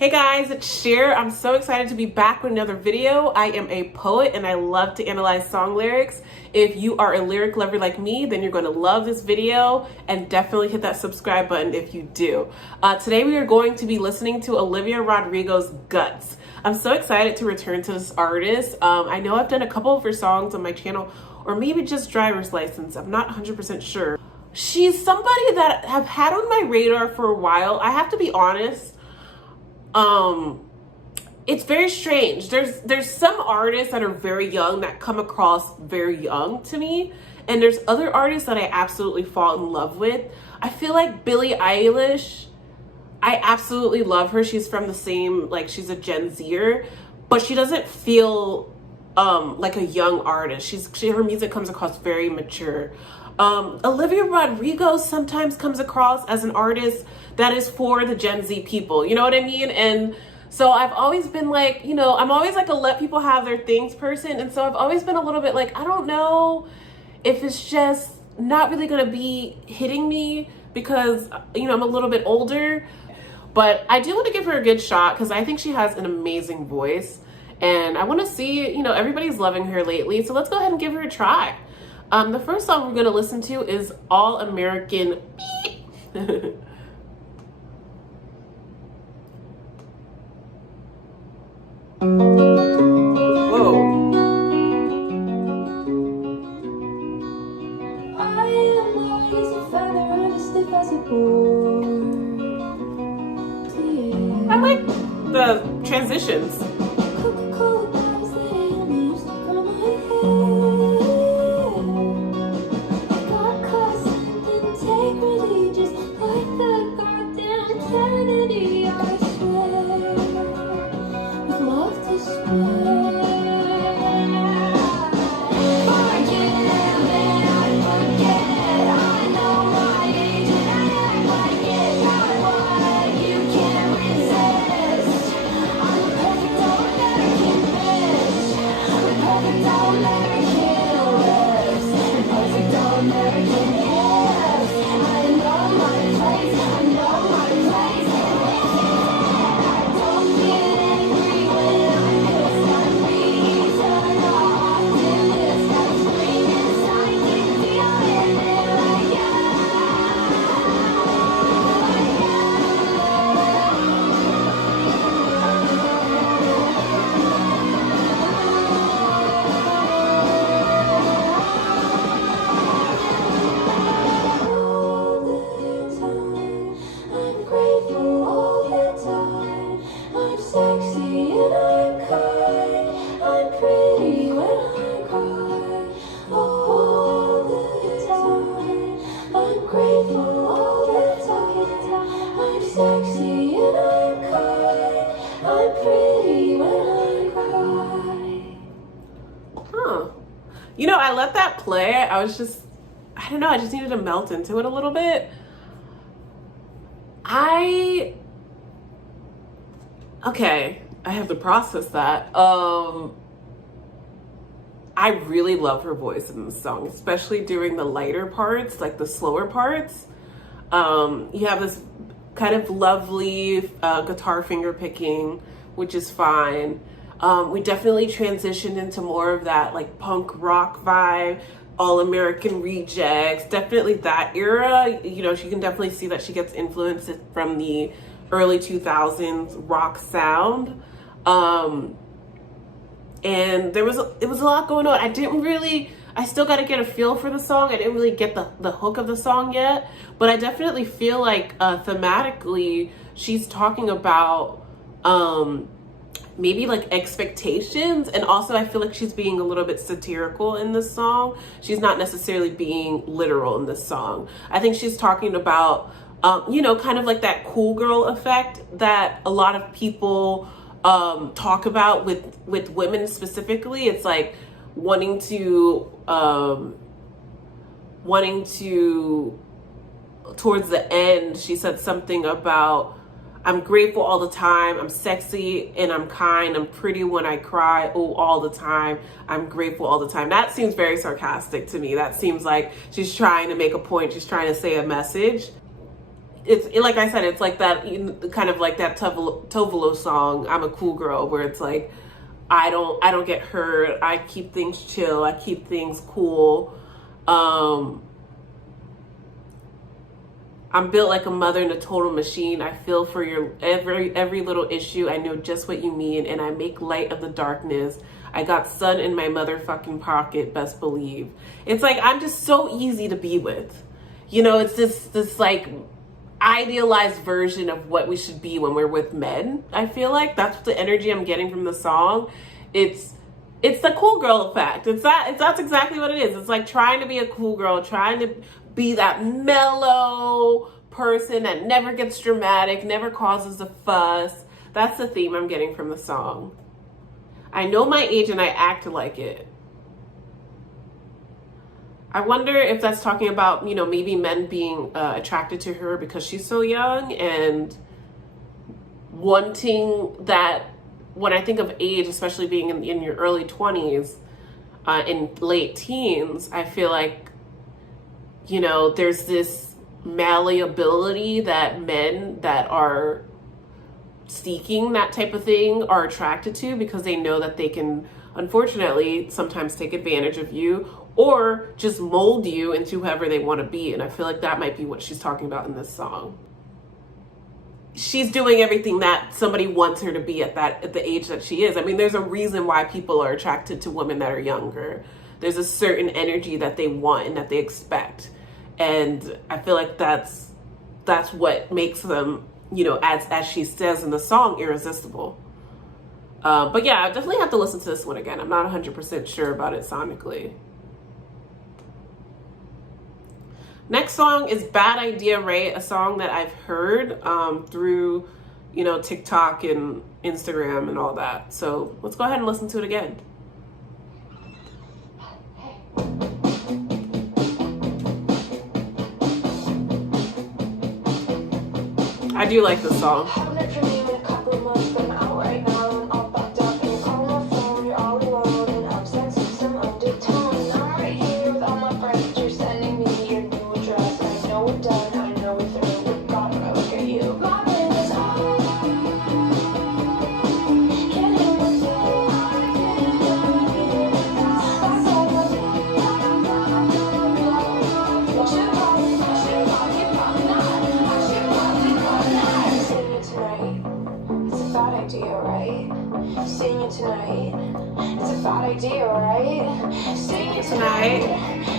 Hey guys, it's Cher. I'm so excited to be back with another video. I am a poet and I love to analyze song lyrics. If you are a lyric lover like me, then you're going to love this video and definitely hit that subscribe button if you do. Today we are going to be listening to Olivia Rodrigo's Guts. I'm so excited to return to this artist. I know I've done a couple of her songs on my channel, or maybe just Driver's License. I'm not 100% sure. She's somebody that I've had on my radar for a while. I have to be honest. It's very strange. There's some artists that are very young that come across very young to me, and there's other artists that I absolutely fall in love with. I feel like Billie Eilish, I absolutely love her. She's from the same, like, she's a Gen Zer, but she doesn't feel like a young artist. Her music comes across very mature. Olivia Rodrigo sometimes comes across as an artist that is for the Gen Z people, you know what I mean? And so I've always been like, you know, I'm always like a let people have their things person. And so I've always been a little bit like, I don't know if it's just not really gonna be hitting me because, you know, I'm a little bit older. But I do want to give her a good shot because I think she has an amazing voice. And I want to see, you know, everybody's loving her lately. So let's go ahead and give her a try. The first song we're going to listen to is All American Beep. Whoa. I am light as a feather and as stiff as a board. I like the transitions. Coca-Cola bottles that I used to curl my hair. Got caught integrity just like the goddamn Kennedy, I swear. With love to spare. You know, I let that play. I don't know, I just needed to melt into it a little bit. Okay, I have to process that. I really love her voice in this song, especially during the lighter parts, like the slower parts. You have this kind of lovely guitar finger picking, which is fine. We definitely transitioned into more of that like punk rock vibe, All American Rejects, definitely that era. You know, you can definitely see that she gets influences from the early 2000s rock sound. And it was a lot going on. I still got to get a feel for the song. I didn't really get the hook of the song yet, but I definitely feel like thematically she's talking about maybe like expectations, and also I feel like she's being a little bit satirical in this song. She's not necessarily being literal in this song. I think she's talking about you know, kind of like that cool girl effect that a lot of people talk about with women specifically. It's like wanting to towards the end she said something about, I'm grateful all the time, I'm sexy and I'm kind, I'm pretty when I cry, oh, all the time, I'm grateful all the time. That seems very sarcastic to me. That seems like she's trying to make a point, she's trying to say a message. like I said, it's like that, kind of like that Tovolo song, I'm a Cool Girl, where it's like, I don't get hurt, I keep things chill, I keep things cool. I'm built like a mother in a total machine. I feel for your every little issue. I know just what you mean, and I make light of the darkness. I got sun in my motherfucking pocket, best believe. It's like, I'm just so easy to be with. You know, it's this like idealized version of what we should be when we're with men. I feel like that's the energy I'm getting from the song. It's the cool girl effect. That's exactly what it is. It's like trying to be a cool girl, trying to be that mellow person that never gets dramatic, never causes a fuss. That's the theme I'm getting from the song. I know my age and I act like it. I wonder if that's talking about, you know, maybe men being attracted to her because she's so young and wanting that. When I think of age, especially being in your early 20s, in late teens, I feel like, you know, there's this malleability that men that are seeking that type of thing are attracted to, because they know that they can, unfortunately, sometimes take advantage of you or just mold you into whoever they want to be. And I feel like that might be what she's talking about in this song. She's doing everything that somebody wants her to be at the age that she is. I mean, there's a reason why people are attracted to women that are younger. There's a certain energy that they want and that they expect. And I feel like that's what makes them, you know, as she says in the song, irresistible. But yeah, I definitely have to listen to this one again. I'm not 100% sure about it sonically. Next song is Bad Idea, Right? A song that I've heard through, you know, TikTok and Instagram and all that. So let's go ahead and listen to it again. I do like this song. Idea, right? Sing it tonight.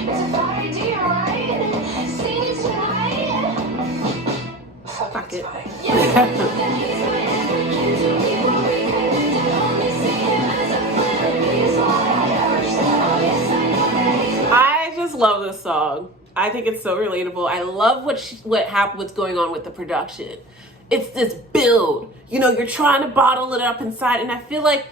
It's a bad idea, right? Sing it tonight. Fuck it. I just love this song. I think it's so relatable. I love what's going on with the production. It's this build. You know, you're trying to bottle it up inside, and I feel like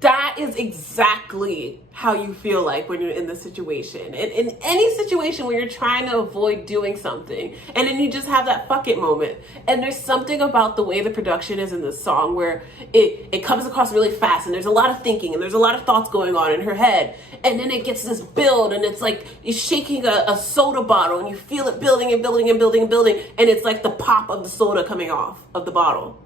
that is exactly how you feel like when you're in this situation. In any situation where you're trying to avoid doing something, and then you just have that fuck it moment. And there's something about the way the production is in this song where it comes across really fast, and there's a lot of thinking, and there's a lot of thoughts going on in her head. And then it gets this build, and it's like you're shaking a soda bottle, and you feel it building and building and building and building, and it's like the pop of the soda coming off of the bottle.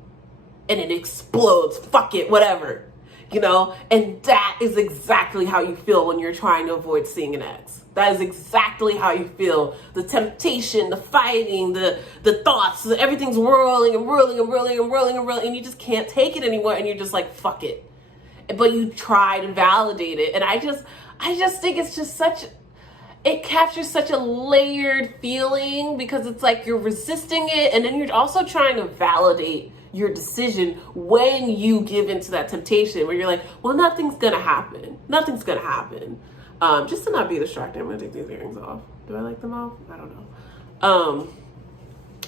And it explodes. Fuck it, whatever. You know, and that is exactly how you feel when you're trying to avoid seeing an ex. That is exactly how you feel. The temptation, the fighting, the thoughts, everything's whirling and whirling and whirling and whirling and whirling, and you just can't take it anymore, and you're just like, fuck it. But you try to validate it, and I just think it's just it captures such a layered feeling, because it's like you're resisting it, and then you're also trying to validate your decision when you give into that temptation where you're like, well, nothing's gonna happen. Nothing's gonna happen. Just to not be distracted, I'm gonna take these earrings off. Do I like them off? I don't know.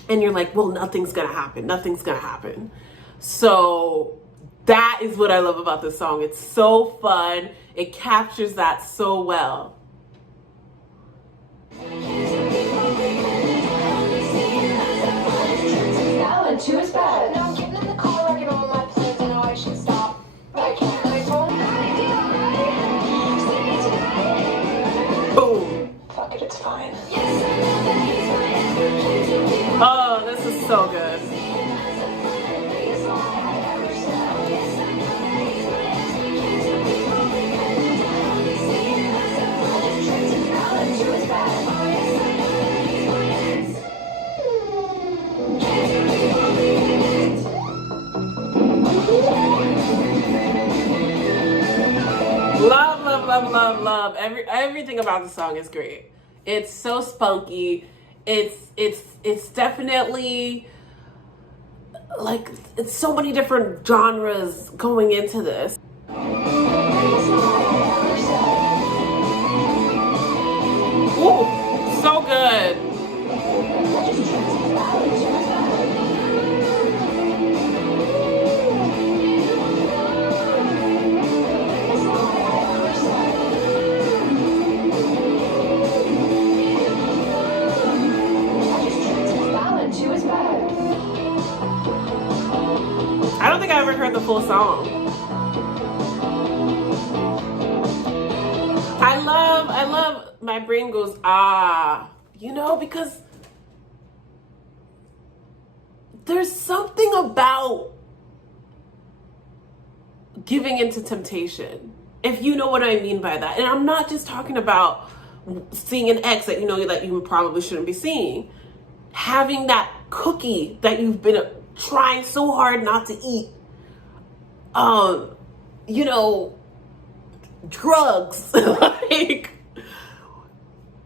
And you're like, well, nothing's gonna happen. Nothing's gonna happen. So that is what I love about this song. It's so fun. It captures that so well. Two is bad. Now I'm getting in the car, wrecking all my plans. I know I should stop, but I can't. My phone. Boom. Fuck it, it's fine. Oh, love. Everything about the song is great. It's so spunky. It's definitely like it's so many different genres going into this. Ooh, so good. I don't think I ever heard the full song. I love, my brain goes, ah, you know, because there's something about giving into temptation, if you know what I mean by that. And I'm not just talking about seeing an ex that you know that you probably shouldn't be seeing. Having that cookie that you've been trying so hard not to eat. You know, drugs. Like,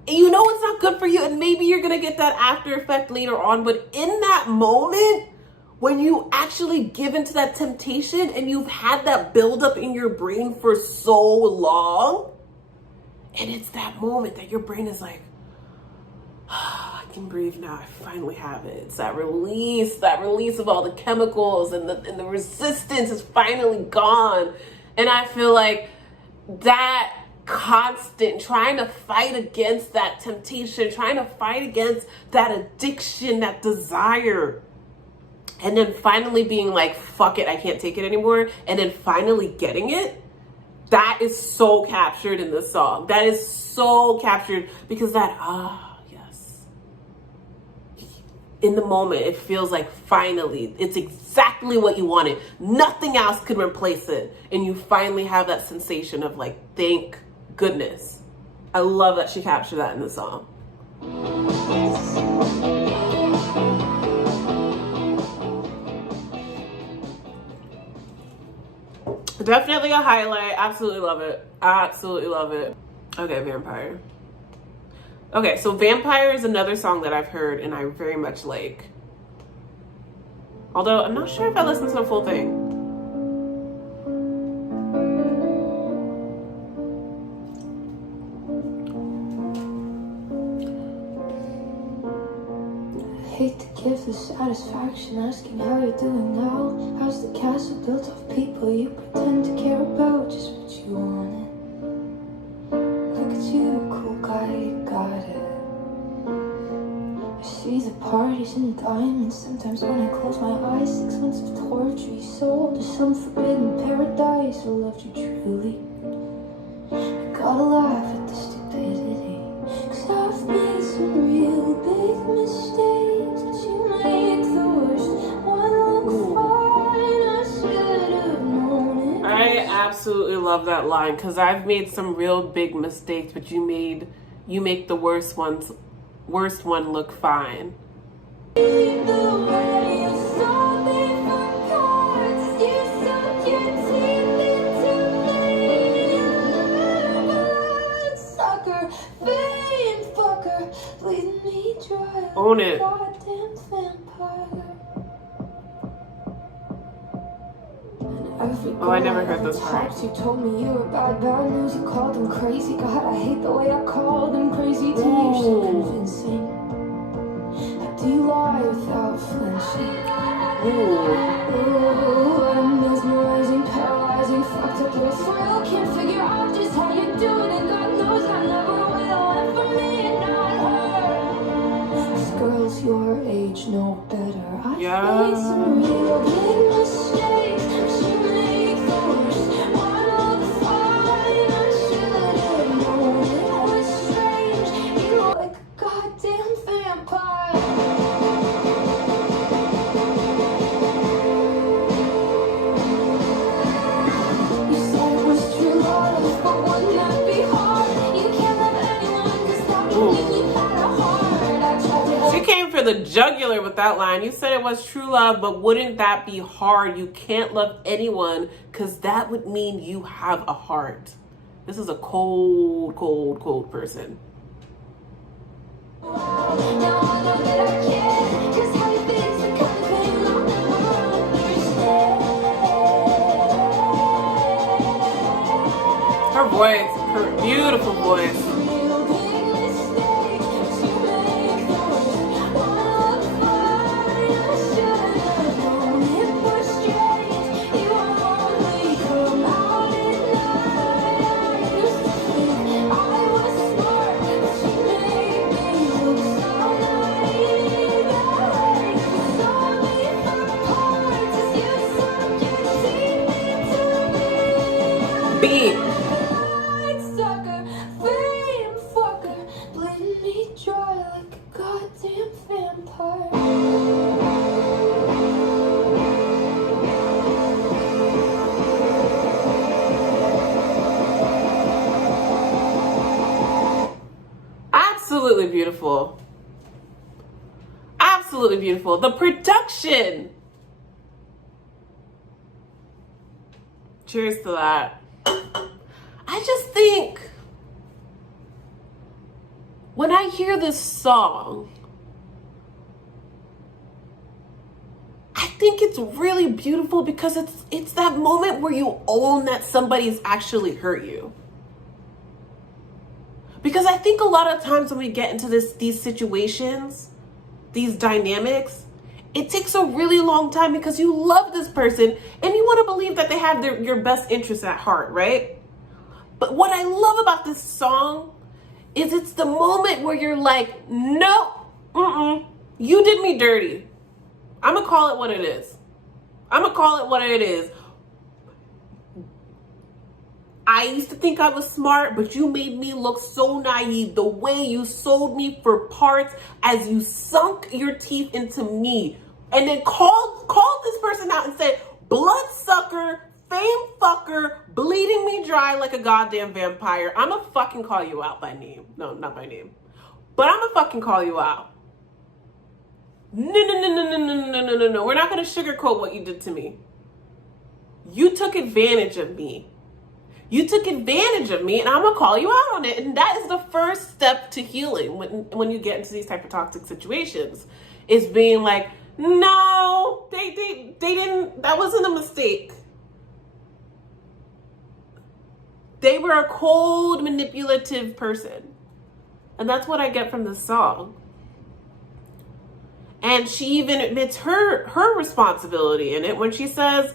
you know it's not good for you, and maybe you're gonna get that after effect later on, but in that moment when you actually give into that temptation and you've had that build up in your brain for so long, and it's that moment that your brain is like, I can breathe now, I finally have it. It's that release of all the chemicals, and the resistance is finally gone. And I feel like that constant trying to fight against that temptation, trying to fight against that addiction, that desire, and then finally being like, fuck it, I can't take it anymore, and then finally getting it, that is so captured in this song. That is so captured, because that, yes. In the moment, it feels like finally, it's exactly what you wanted. Nothing else could replace it. And you finally have that sensation of like, thank goodness. I love that she captured that in the song. Definitely a highlight. Absolutely love it. Absolutely love it. Okay, Vampire. Okay, so Vampire is another song that I've heard and I very much like. Although I'm not sure if I listened to the full thing. Hate to give the satisfaction asking how you're doing now. How's the castle built of people you pretend to care about? Just what you wanted. Look at you, cool guy, you got it. I see the parties and diamonds. Sometimes when I close my eyes, 6 months of torture you sold to some forbidden paradise. I loved you truly. I gotta laugh at the stupidity, 'cause I've made some real big mistakes. But you make the worst one look fine. I should have known it. I absolutely love that line, because I've made some real big mistakes, but you make the worst one look fine. The way you saw me for cards, you sunk your teeth into me. Sucker, vain fucker, bleeding me dry. Own it. Goddamn vampire. Oh, I never heard this part. You told me you were bad news. You called them crazy. God, I hate the way I called them crazy to me. You're so convincing. How do you lie without flinching? Ooh, what a mesmerizing, paralyzing, fucked up little thrill. Can't figure out just how you do it, and God knows I never will. And for me and not her, 'cause girls your age know better. I've made some real big mistakes. You make the worst one look fine. I should have known it was strange. You like a goddamn vampire. You said it was true love, but wouldn't that be hard? You can't love anyone, 'cause that would mean you had a heart. I tried to She came for the jugular with that line. You said it was true love, but wouldn't that be hard? You can't love anyone, because that would mean you have a heart. This is a cold, cold, cold person. Her voice, her beautiful voice. Beat. Absolutely beautiful. Absolutely beautiful. The production. Cheers to that. I just think when I hear this song, I think it's really beautiful because it's that moment where you own that somebody's actually hurt you. Because I think a lot of times when we get into these situations, these dynamics, it takes a really long time because you love this person and you want to believe that they have your best interests at heart, right? But what I love about this song is it's the moment where you're like, no, you did me dirty. I'm going to call it what it is. I'm going to call it what it is. I used to think I was smart, but you made me look so naive. The way you sold me for parts as you sunk your teeth into me. And then called this person out and said, bloodsucker, fame fucker, bleeding me dry like a goddamn vampire. I'm gonna fucking call you out by name. No, not by name. But I'm gonna fucking call you out. No. We're not gonna sugarcoat what you did to me. You took advantage of me. You took advantage of me, and I'm gonna call you out on it. And that is the first step to healing when you get into these type of toxic situations, is being like, no, they didn't. That wasn't a mistake. They were a cold, manipulative person, and that's what I get from this song. And she even admits her responsibility in it when she says,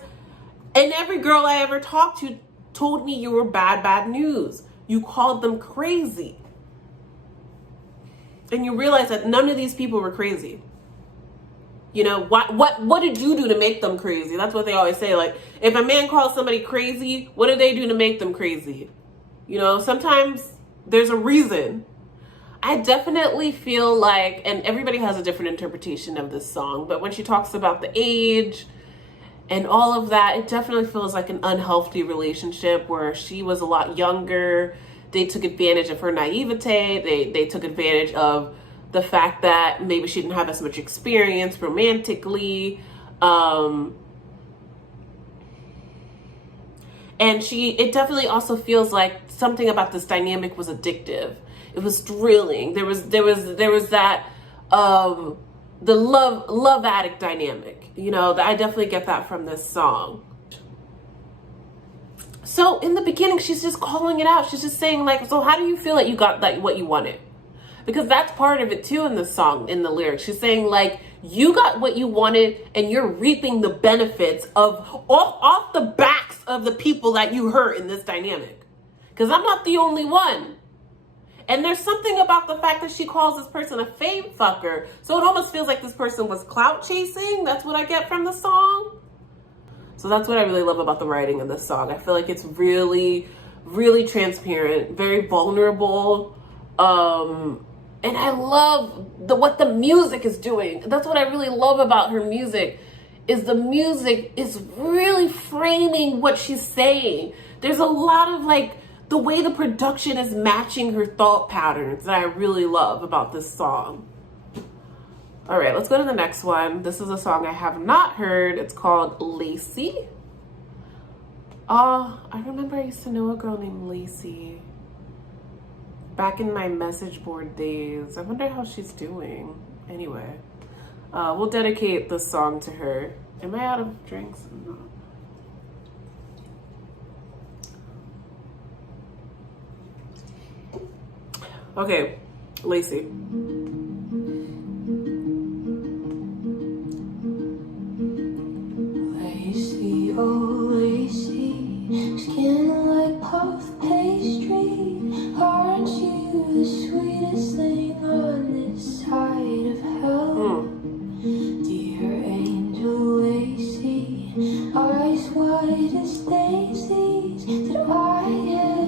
"And every girl I ever talked to told me you were bad news. You called them crazy." And you realize that none of these people were crazy. You know, what did you do to make them crazy? That's what they always say. Like, if a man calls somebody crazy, what did they do to make them crazy? You know, sometimes there's a reason. I definitely feel like, and everybody has a different interpretation of this song, but when she talks about the age and all of that, it definitely feels like an unhealthy relationship where she was a lot younger. They took advantage of her naivete. They took advantage of the fact that maybe she didn't have as much experience romantically. And it definitely also feels like something about this dynamic was addictive. It was thrilling. There was that, the love addict dynamic, you know, I definitely get that from this song. So in the beginning, she's just calling it out. She's just saying, like, so how do you feel like you got like what you wanted? Because that's part of it too in the song, in the lyrics. She's saying, like, you got what you wanted and you're reaping the benefits of off the backs of the people that you hurt in this dynamic. Because I'm not the only one. And there's something about the fact that she calls this person a fame fucker. So it almost feels like this person was clout chasing. That's what I get from the song. So that's what I really love about the writing in this song. I feel like it's really, really transparent, very vulnerable. And I love what the music is doing. That's what I really love about her music, is the music is really framing what she's saying. There's a lot of, like, the way the production is matching her thought patterns that I really love about this song. All right, let's go to the next one. This is a song I have not heard. It's called Lacy. Oh, I remember I used to know a girl named Lacy. Back in my message board days. I wonder how she's doing. Anyway, we'll dedicate the song to her. Am I out of drinks? No. Okay, Lacy. Lacy, oh Lacy, skin like puff pastry. Aren't you the sweetest thing on this side of hell? Dear angel Lacy, eyes white as daisies. Did I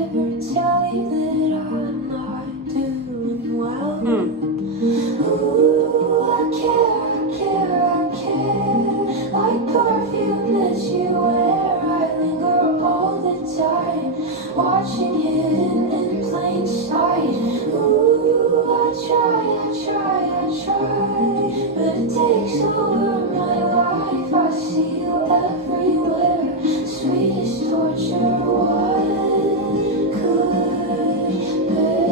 ever tell you that I'm not doing well? Ooh, I care, like perfume that you wear. I linger all the time, watching hidden in plain sight. Ooh, I try, but it takes over my life. I see you everywhere, sweetest torture. What could bear?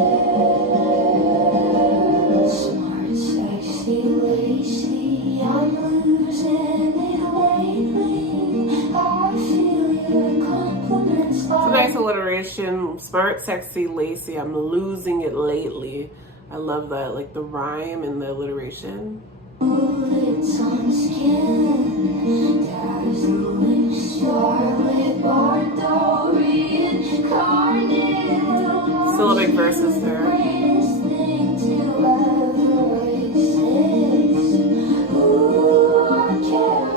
Smart, sexy Lacy, I'm losing it lately. I feel your compliments. It's a nice alliteration. Smart, sexy, Lacy. I'm losing it lately. I love that, like the rhyme and the alliteration. Bullets on skin, dazzling starlit, Bordeaux reincarnate. Syllabic verses there. Greatest thing to ever exist. Ooh, I care.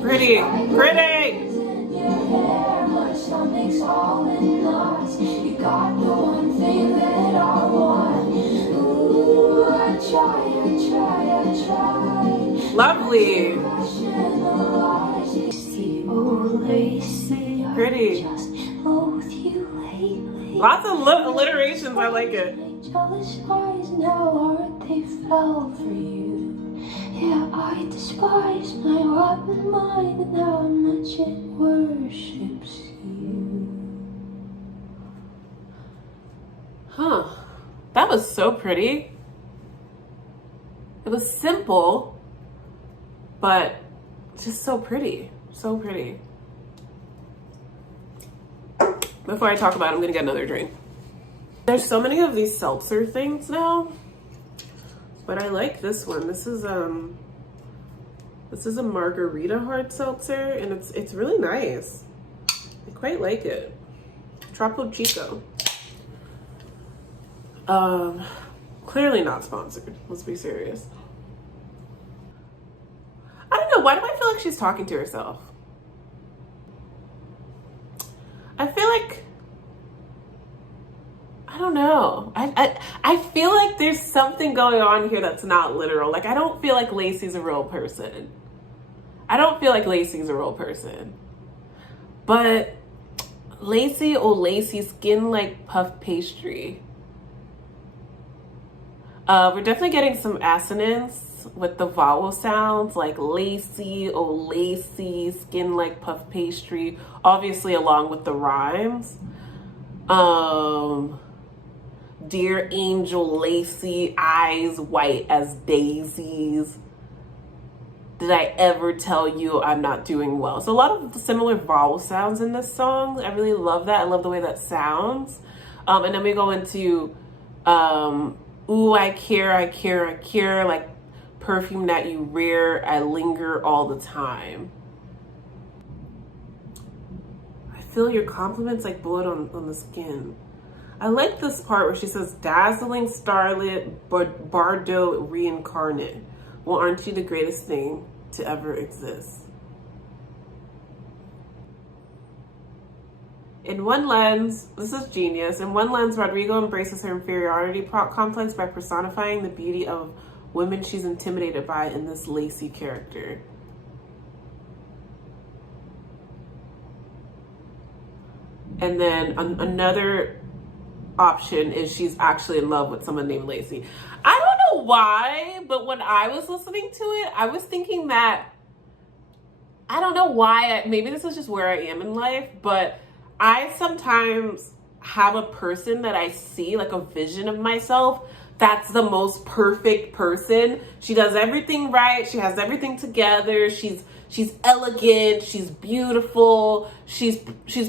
Pretty. In your hair, my stomach's all in knots. You got the one thing that I want. Ooh, I try. Lovely. Oh, Lacy, Pretty. just loathe you lately. Lots of alliterations. I like it. Jealous eyes now, aren't they fell for you? Yeah, I despise my rotten mind, and how much it worships you. Huh. That was so pretty. It was simple, but just so pretty. So pretty. Before I talk about it, I'm gonna get another drink. There's so many of these seltzer things now, but I like this one. This is a margarita hard seltzer, and it's really nice. I quite like it. Tropo Chico. Clearly not sponsored. Let's be serious. I don't know. Why do I feel like she's talking to herself? I feel like, I don't know. I feel like there's something going on here that's not literal. Like, I don't feel like Lacy's a real person. But Lacy, oh Lacy, skin like puff pastry. We're definitely getting some assonance with the vowel sounds, like Lacy, oh Lacy, skin like puff pastry, obviously along with the rhymes. Dear angel Lacy, eyes white as daisies. Did I ever tell you I'm not doing well? So a lot of similar vowel sounds in this song. I really love that. I love the way that sounds. And then we go into ooh, I care, like perfume that you wear, I linger all the time. I feel your compliments like blood on the skin. I like this part where she says, dazzling starlit, Bordeaux reincarnate. Well, aren't you the greatest thing to ever exist? In one lens, this is genius. In one lens, Rodrigo embraces her inferiority complex by personifying the beauty of women she's intimidated by in this Lacy character. And then another option is she's actually in love with someone named Lacy. I don't know why, but when I was listening to it, I was thinking that I don't know why, maybe this is just where I am in life, but I sometimes have a person that I see, like a vision of myself, that's the most perfect person. She does everything right. She has everything together. She's elegant. She's beautiful. She's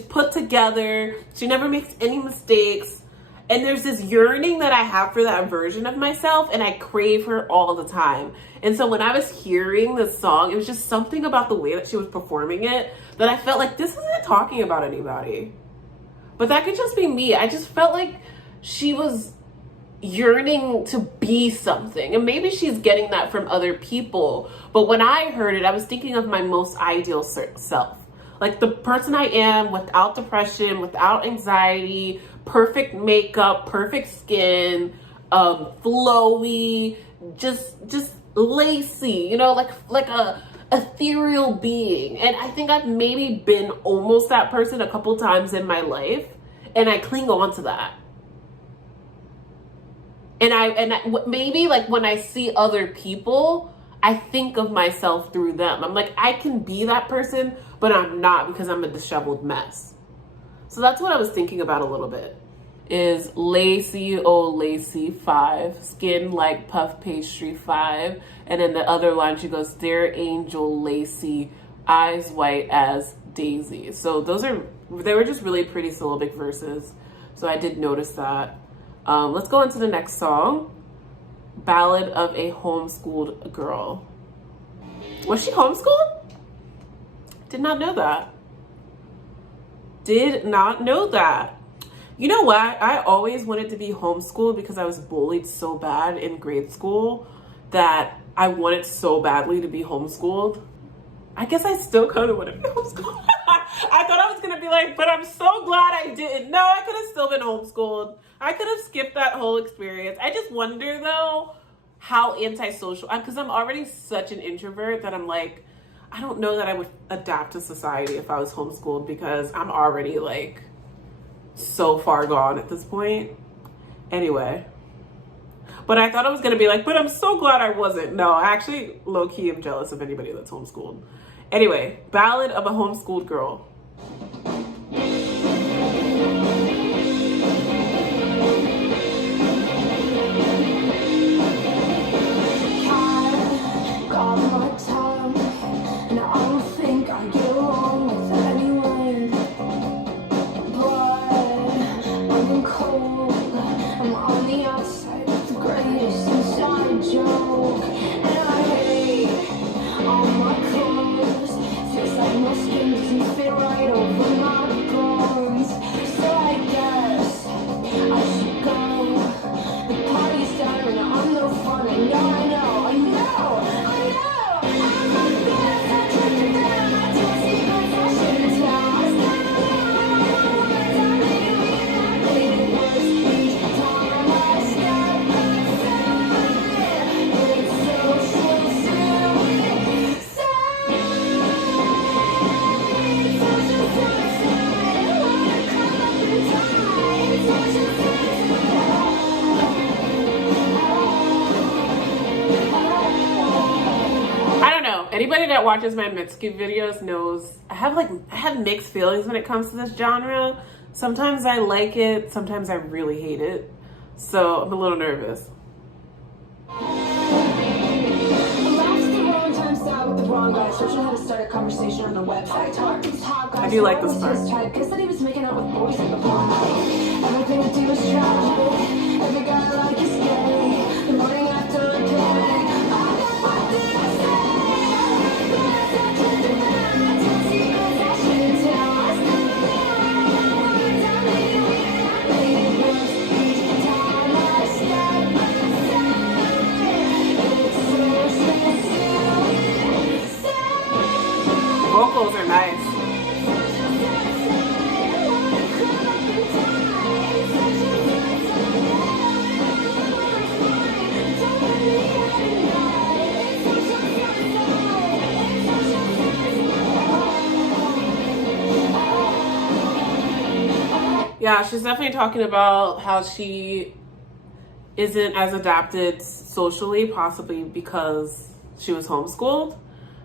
put together. She never makes any mistakes. And there's this yearning that I have for that version of myself, and I crave her all the time. And so when I was hearing this song, it was just something about the way that she was performing it that I felt like this isn't talking about anybody. But that could just be me. I just felt like she was yearning to be something. And maybe she's getting that from other people. But when I heard it, I was thinking of my most ideal self. Like the person I am without depression, without anxiety, perfect makeup, perfect skin, flowy, just Lacy, you know, like a ethereal being. And I think I've maybe been almost that person a couple times in my life, and I cling on to that. And maybe like when I see other people, I think of myself through them. I'm like, I can be that person, but I'm not, because I'm a disheveled mess. So that's what I was thinking about a little bit. Is Lacy, oh Lacy, 5, skin like puff pastry, 5. And then the other line, she goes, dear angel Lacy, eyes white as daisy. So they were just really pretty syllabic verses. So I did notice that. Let's go into the next song. Ballad of a Homeschooled Girl. Was she homeschooled? Did not know that. Did not know that. You know what? I always wanted to be homeschooled because I was bullied so bad in grade school that I wanted so badly to be homeschooled. I guess I still kind of want to be homeschooled. I thought I was going to be like, but I'm so glad I didn't. No, I could have still been homeschooled. I could have skipped that whole experience. I just wonder though how antisocial, because I'm already such an introvert that I'm like, I don't know that I would adapt to society if I was homeschooled, because I'm already like so far gone at this point. Anyway, but I thought I was going to be like, but I'm so glad I wasn't. No, I actually low-key am jealous of anybody that's homeschooled. Anyway, Ballad of a Homeschooled Girl. Anybody that watches my Mitsuki videos knows I have mixed feelings when it comes to this genre. Sometimes I like it, sometimes I really hate it. So I'm a little nervous. Wrong guy, searching how to start a conversation on the website. I do like this part. Guess that he was making out with boys in the bar. Everything we do is tragic. Every guy I like is gay. The morning after a day. Vocals are nice. Yeah, she's definitely talking about how she isn't as adapted socially, possibly because she was homeschooled.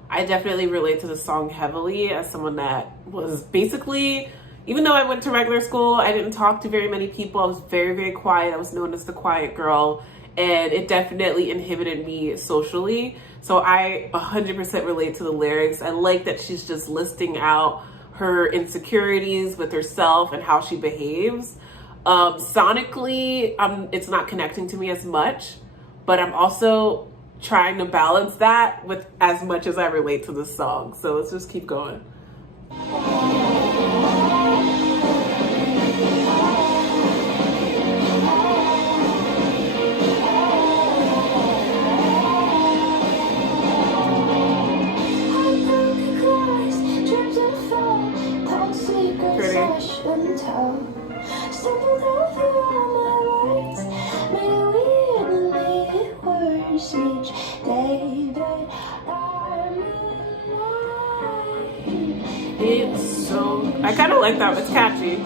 I definitely relate to the song heavily as someone that was basically, even though I went to regular school, I didn't talk to very many people. I was very, very quiet. I was known as the quiet girl, and it definitely inhibited me socially. So I 100% relate to the lyrics. I like that she's just listing out her insecurities with herself and how she behaves. Sonically, it's not connecting to me as much, but I'm also trying to balance that with as much as I relate to the song. So let's just keep going. It's so, I kind of like that. It's catchy.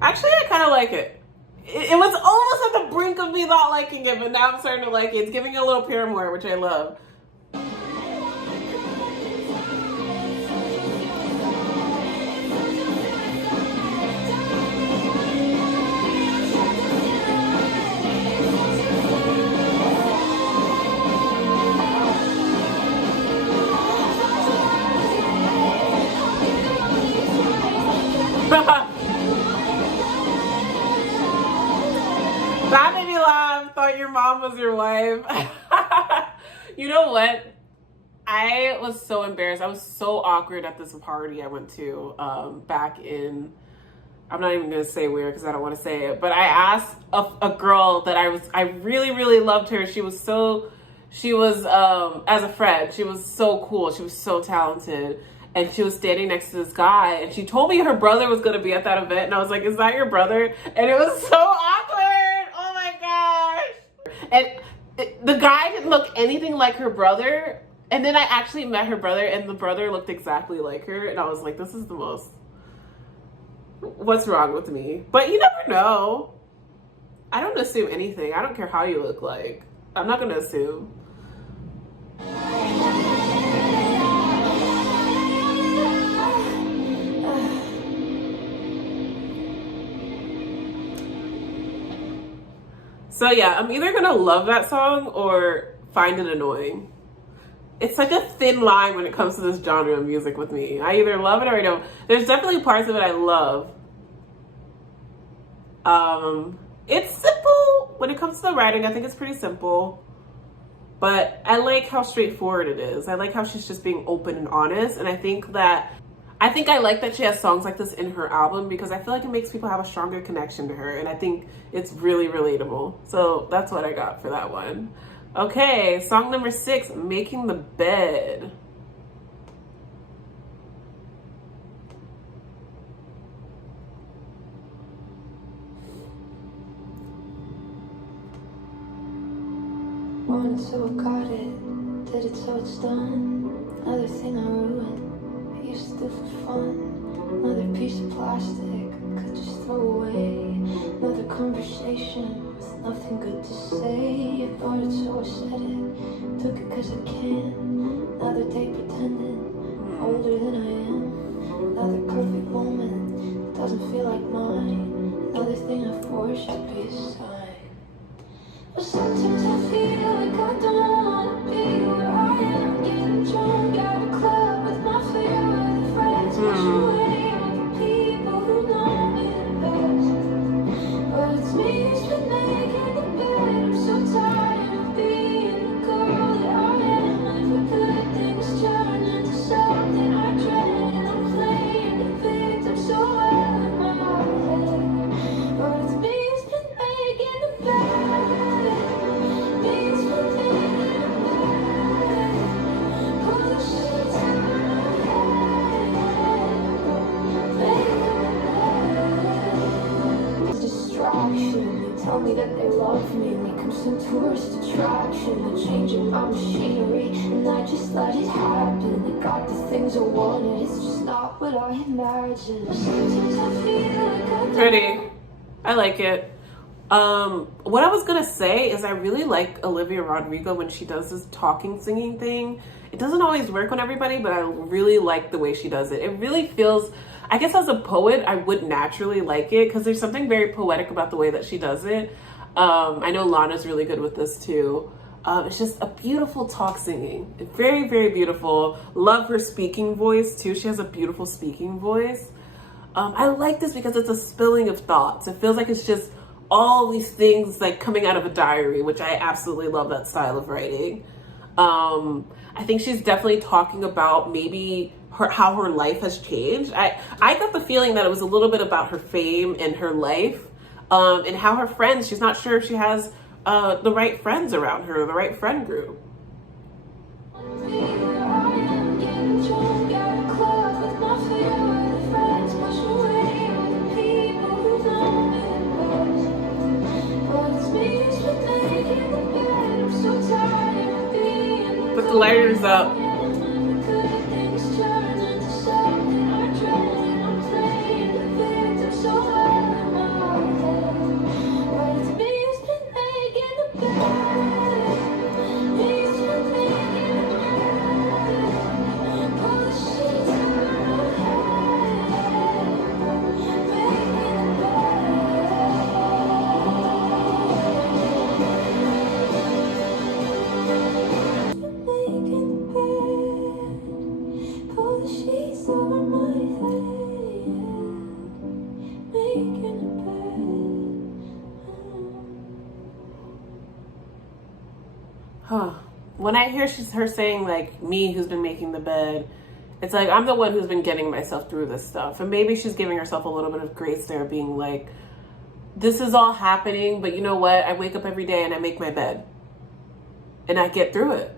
Actually, I kind of like it. It was almost at the brink of me not liking it, but now I'm starting to like it. It's giving a little Paramore, which I love. That made me laugh. Thought your mom was your wife. You know what? I was so embarrassed. I was so awkward at this party I went to back in, I'm not even going to say where because I don't want to say it, but I asked a girl that I really, really loved her. She was as a friend, she was so cool. She was so talented. And she was standing next to this guy, and she told me her brother was going to be at that event. And I was like, is that your brother? And it was so awkward. Oh my gosh. And the guy didn't look anything like her brother. And then I actually met her brother, and the brother looked exactly like her. And I was like, this is the most, what's wrong with me? But you never know. I don't assume anything. I don't care how you look like. I'm not going to assume. So yeah, I'm either gonna love that song or find it annoying. It's like a thin line when it comes to this genre of music with me. I either love it or I don't. There's definitely parts of it I love. It's simple when it comes to the writing. I think it's pretty simple, but I like how straightforward it is. I like how she's just being open and honest, and I like that she has songs like this in her album because I feel like it makes people have a stronger connection to her, and I think it's really relatable. So that's what I got for that one. Okay, song number 6, Making the Bed. Want it so I got it, did it so it's done. Another thing I ruined. Used to do for fun. Another piece of plastic could just throw away. Another conversation with nothing good to say. I thought it so I said it. Took it cause I can. Another day pretending older than I am. Another perfect moment doesn't feel like mine. Another thing I forced to be a sign. But sometimes I feel like I don't wanna be where I am. Getting drunk at a club with my favorite friends. Push away all the people who know me the best. But it's me who's been making the bed. I'm so tired of being the girl that I am. Every good thing's turned into something I dread. And I'm playing the victim so well in my head. But it's me who's been making the bed. Tell me that they love me, become some tourist attraction. They're changing my machinery, and I just let it happen. I got the things I wanted, it's just not what I imagined. Sometimes I feel like I Pretty. I like it. what I was gonna say is I really like Olivia Rodrigo when she does this talking singing thing. It doesn't always work on everybody, but I really like the way she does it. It really feels, I guess as a poet, I would naturally like it because there's something very poetic about the way that she does it. I know Lana's really good with this too. It's just a beautiful talk singing. Very, very beautiful. Love her speaking voice too. She has a beautiful speaking voice. I like this because it's a spilling of thoughts. It feels like it's just all these things like coming out of a diary, which I absolutely love that style of writing. I think she's definitely talking about maybe how her life has changed. I got the feeling that it was a little bit about her fame and her life, and how her friends, she's not sure if she has the right friends around her, the right friend group. Put the lighters up. When I hear her saying like me who's been making the bed, it's like I'm the one who's been getting myself through this stuff. And maybe she's giving herself a little bit of grace there, being like, this is all happening, but you know what? I wake up every day and I make my bed and I get through it.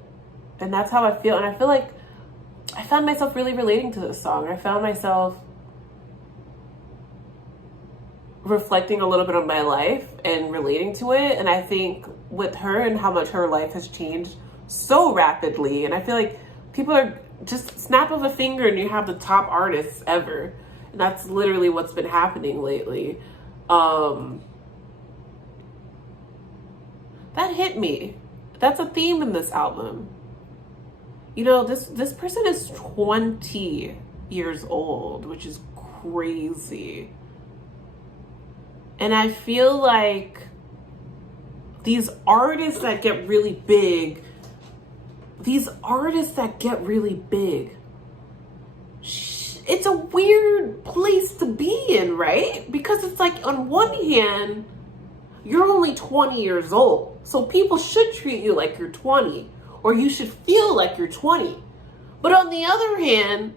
And that's how I feel. And I feel like I found myself really relating to this song. I found myself reflecting a little bit on my life and relating to it. And I think with her and how much her life has changed so rapidly, and I feel like people are just snap of a finger and you have the top artists ever, and that's literally what's been happening lately. That hit me. That's a theme in this album. You know, this person is 20 years old, which is crazy. And I feel like these artists that get really big, it's a weird place to be in, right? Because it's like, on one hand, you're only 20 years old, so people should treat you like you're 20, or you should feel like you're 20. But on the other hand,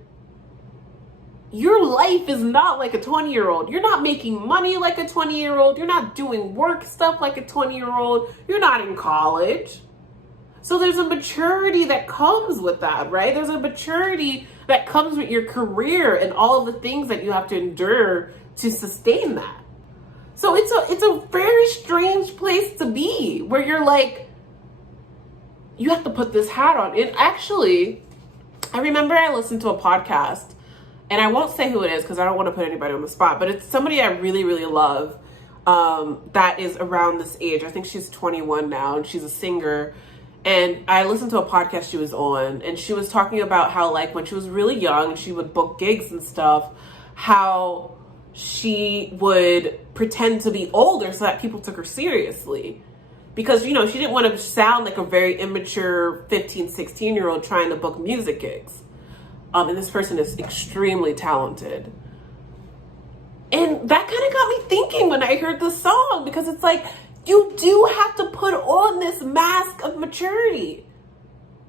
your life is not like a 20-year-old. You're not making money like a 20-year-old. You're not doing work stuff like a 20-year-old. You're not in college. So there's a maturity that comes with that, right? There's a maturity that comes with your career and all of the things that you have to endure to sustain that. So it's a very strange place to be, where you're like, you have to put this hat on. And actually, I remember I listened to a podcast, and I won't say who it is because I don't want to put anybody on the spot, but it's somebody I really, really love that is around this age. I think she's 21 now, and she's a singer. And I listened to a podcast she was on, and she was talking about how, like, when she was really young and she would book gigs and stuff, how she would pretend to be older so that people took her seriously. Because, you know, she didn't want to sound like a very immature 15, 16-year-old trying to book music gigs. And this person is extremely talented. And that kind of got me thinking when I heard this song, because it's like, you do have to put on this mask of maturity.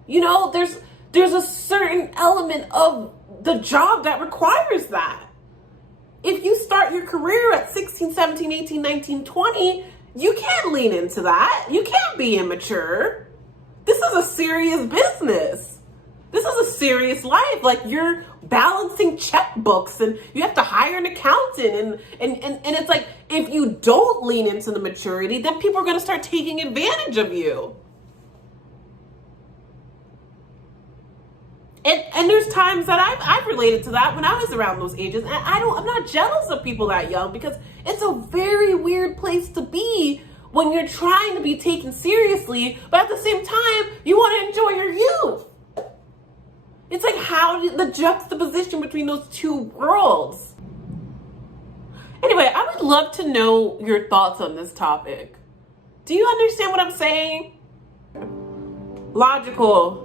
You know, there's a certain element of the job that requires that. If you start your career at 16, 17, 18, 19, 20, you can't lean into that. You can't be immature. This is a serious business. This is a serious life. Like, you're balancing checkbooks and you have to hire an accountant. And it's like, if you don't lean into the maturity, then people are going to start taking advantage of you. And there's times that I've related to that when I was around those ages. And I'm not jealous of people that young, because it's a very weird place to be when you're trying to be taken seriously, but at the same time, you want to enjoy your youth. It's like the juxtaposition between those two worlds. Anyway, I would love to know your thoughts on this topic. Do you understand what I'm saying? Logical.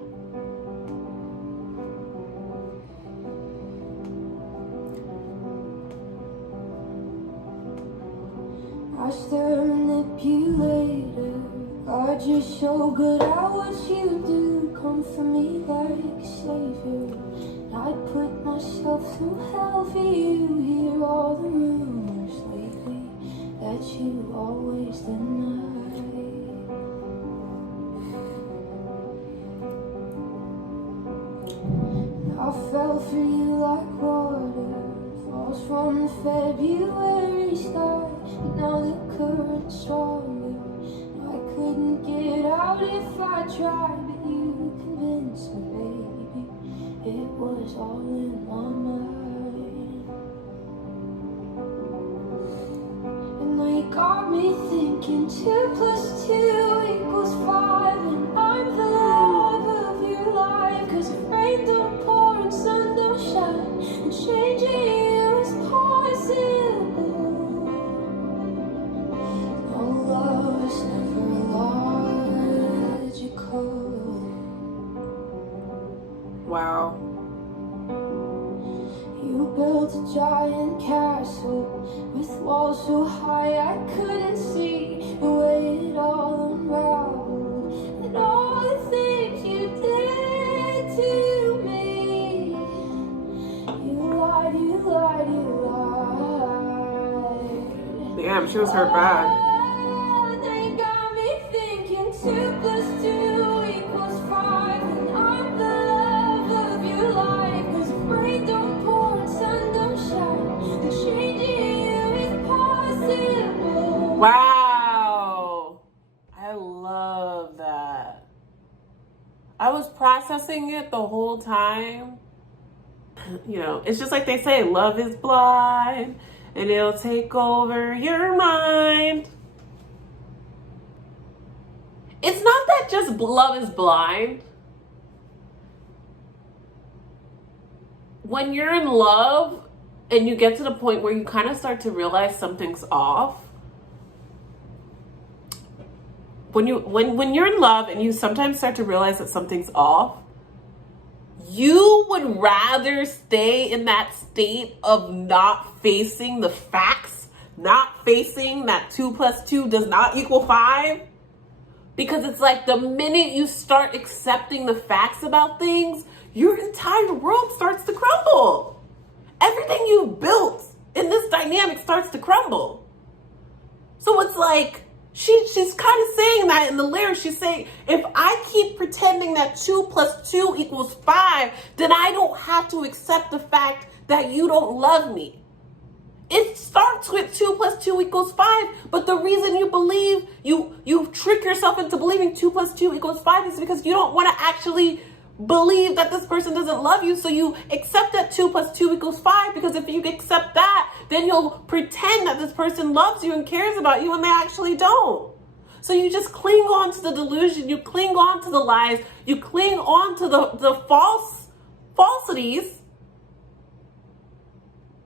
I still manipulated. God, you're so good at what you do. Come for me like a savior. I put myself through hell for you. Hear all the rumors lately that you always deny. I fell for you like water falls from the February sky. But now the current's stronger. I couldn't get out if I tried, but you convinced me, baby, it was all in my mind. And now you got me thinking 2 + 2 = 5, and I'm the love of your life. 'Cause if rain don't pour and sun don't shine, and changing you is possible. No love is never logical. Wow. You built a giant castle with walls so high I couldn't see the way it all unraveled, and all the things you did to me. You lied, you lied, you lied. Damn, she was hurt bad. They got me thinking 2 + 2 = 5, and I'm the love of your life. 'Cause if rain don't pour and sun don't shine, then changing you is possible. Wow. I love that. I was processing it the whole time. You know, it's just like they say, love is blind and it'll take over your mind. It's not that just love is blind. When you're in love and you get to the point where you kind of start to realize something's off, when you're in love and you sometimes start to realize that something's off, you would rather stay in that state of not facing the facts, not facing that 2 + 2 does not equal 5. Because it's like the minute you start accepting the facts about things, your entire world starts to crumble. Everything you've built in this dynamic starts to crumble. So it's like, she's kind of saying that in the lyrics. She's saying, if I keep pretending that 2 + 2 = 5, then I don't have to accept the fact that you don't love me. It starts with 2 + 2 = 5, but the reason you believe, you trick yourself into believing 2 + 2 = 5 is because you don't want to actually believe that this person doesn't love you. So you accept that 2 + 2 = 5, because if you accept that, then you'll pretend that this person loves you and cares about you when they actually don't. So you just cling on to the delusion, you cling on to the lies, you cling on to the falsities,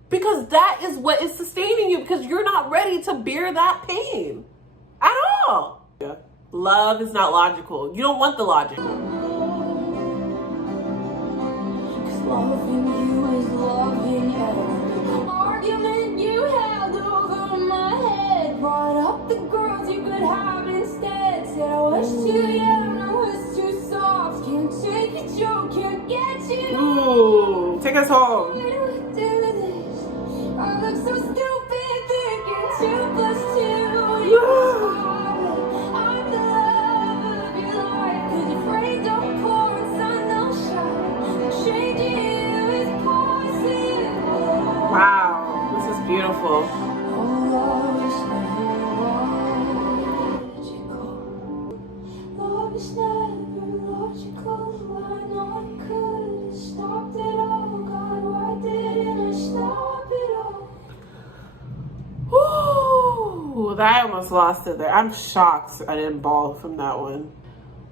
because that is what is sustaining you, because you're not ready to bear that pain at all. Yeah. Love is not logical. You don't want the logic. Loving you is loving every argument you held over my head. Brought up the girls you could have instead. Said I was too young, I was too soft. Can't take a joke, can't get you. Ooh, take us home. I look so stupid thinking 2 + 2 = 5. I'm the love of your life. 'Cause if rain don't pour and sun don't shine, then changing you is possible. Wow, this is beautiful. Oh, love is never logical. Love is never logical. I know I could have stopped it all. God, why didn't I stop it all? Ooh, I almost lost it there. I'm shocked I didn't bawl from that one.